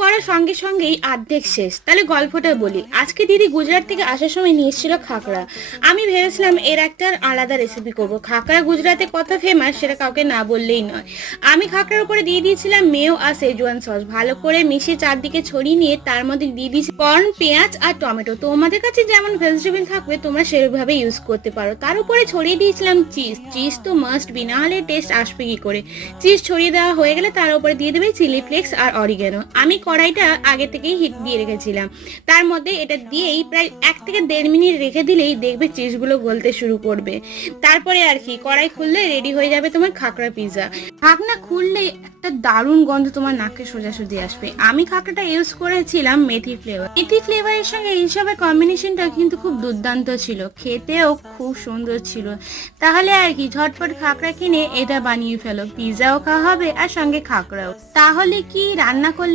করার সঙ্গে সঙ্গেই অর্ধেক শেষ। তাহলে গল্পটা বলি। আজকে দিদি গুজরাট থেকে আসার সময় নিয়ে এসেছিল খাকড়া। আমি ভেবেছিলাম এর একটা আলাদা রেসিপি করব। খাকড়া গুজরাতে কত ফেমাস সেটা কাউকে না বললেই নয়। আমি খাকড়ার উপরে দিয়ে দিয়েছিলাম মেও আর সেজওয়ান সস, ভালো করে মিশিয়ে চারদিকে ছড়িয়ে নিয়ে তার মধ্যে দিয়ে দিয়েছি কর্ন, পেঁয়াজ আর টমেটো। তোমাদের কাছে যেমন ভেজিটেবল থাকবে তোমরা সেভাবে ইউজ করতে পারো। তার উপরে ছড়িয়ে দিয়েছিলাম চিজ। চিজ তো মাস্ট বি, না হলে টেস্ট আসবে কি করে। চিজ ছড়িয়ে দেওয়া হয়ে গেলে তার উপরে দিয়ে দেবে চিলি ফ্লেক্স আর অরিগানো। আমি কড়াইটা আগে থেকেই হিট দিয়ে রেখেছিলাম। তার মধ্যে এটা দিয়েই প্রায় 1 থেকে 1.5 মিনিট রেখে দিলেই দেখবে চিজগুলো গলতে শুরু করবে। তারপরে আর কি, কড়াই খুললে রেডি হয়ে যাবে তোমার খাকড়া পিৎজা। ঢাকনা খুললে একটা দারুণ গন্ধ তোমার নাকে সোজাসুজি আসবে। আমি খাকড়াটা ইউজ করেছিলাম মেথি ফ্লেভার। মেথি ফ্লেভারের সঙ্গে এইসবের কম্বিনেশনটা কিন্তু খুব দুর্দান্ত ছিল, খেতেও খুব সুন্দর ছিল। তাহলে আর কি, ঝটপট খাকড়া কিনে এটা বানিয়ে ফেলো, পিৎজাও খাওয়া হবে আর সঙ্গে খাকড়াও। তাহলে কি রান্না করলে